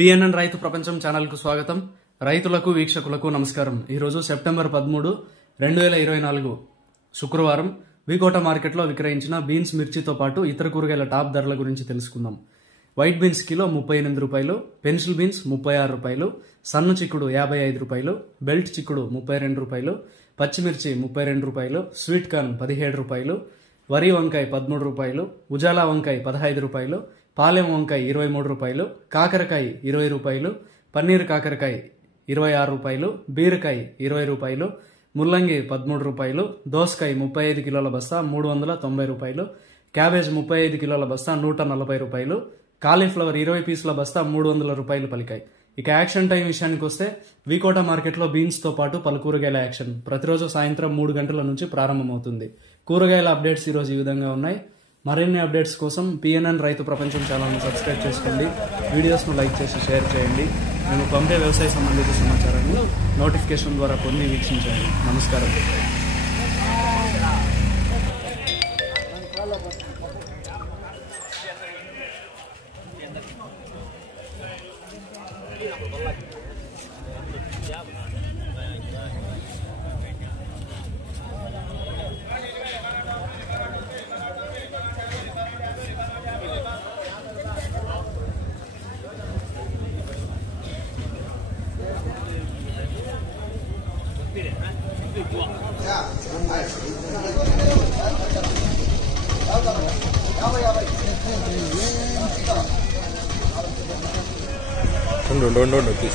PNN రైతు ప్రపంచం channel కు స్వాగతం. రైతులకు వీక్షకులకు నమస్కారం. ఈ రోజు సెప్టెంబర్ 13, 2024 శుక్రవారం వికోట మార్కెట్లో విక్రయించిన బీన్స్, మిర్చితో పాటు ఇతర కూరగాయల టాప్ ధరల గురించి తెలుసుకుందాం. వైట్ బీన్స్ కిలో 38 రూపాయలు, పెన్సిల్ బీన్స్ 36 రూపాయలు, సన్న చిక్కుడు 55 రూపాయలు, బెల్ట్ చిక్కుడు 32 రూపాయలు, పచ్చిమిర్చి 32 రూపాయలు, స్వీట్ కార్న్ 17 రూపాయలు, వరి వంకాయ 13 రూపాయలు, ఉజాలా వంకాయ 15 రూపాయలు, పాలెం వంకాయ 23 రూపాయలు, కాకరకాయ 20 రూపాయలు, పన్నీర్ కాకరకాయ 26 రూపాయలు, బీరకాయ 20 రూపాయలు, ముల్లంగి 13 రూపాయలు, దోసకాయ 35 కిలోల బస్తా 390 రూపాయలు, క్యాబేజ్ 35 కిలోల బస్తా 140 రూపాయలు, కాలీఫ్లవర్ 20 పీసుల బస్తా 300 రూపాయలు పలికాయి. ఇక యాక్షన్ టైం విషయానికి వస్తే వికోట మార్కెట్లో బీన్స్ తో పాటు పలు కూరగాయల యాక్షన్ ప్రతిరోజు సాయంత్రం 3 గంటల నుంచి ప్రారంభమవుతుంది. కూరగాయల అప్డేట్స్ ఈరోజు ఈ విధంగా ఉన్నాయి. మరిన్ని అప్డేట్స్ కోసం పిఎన్ఎన్ రైతు ప్రపంచం ఛానల్ను సబ్స్క్రైబ్ చేసుకోండి. వీడియోస్ను లైక్ చేసి షేర్ చేయండి. మేము పంపే వ్యవసాయ సంబంధిత సమాచారాన్ని నోటిఫికేషన్ ద్వారా పొంది వీక్షించండి. నమస్కారం. Don't please.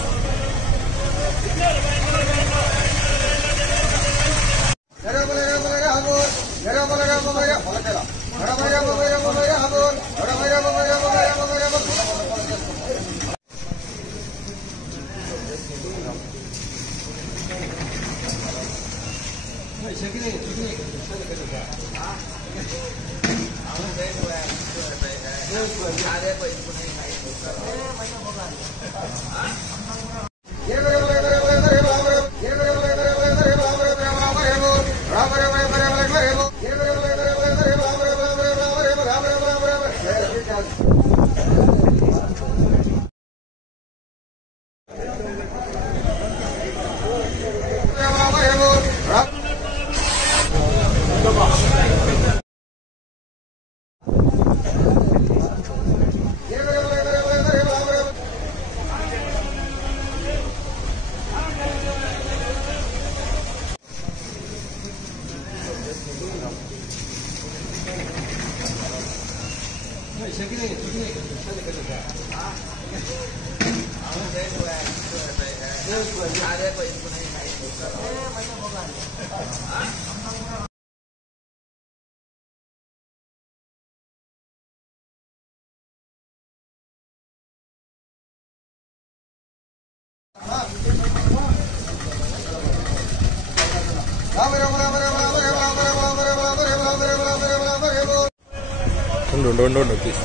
Don't please.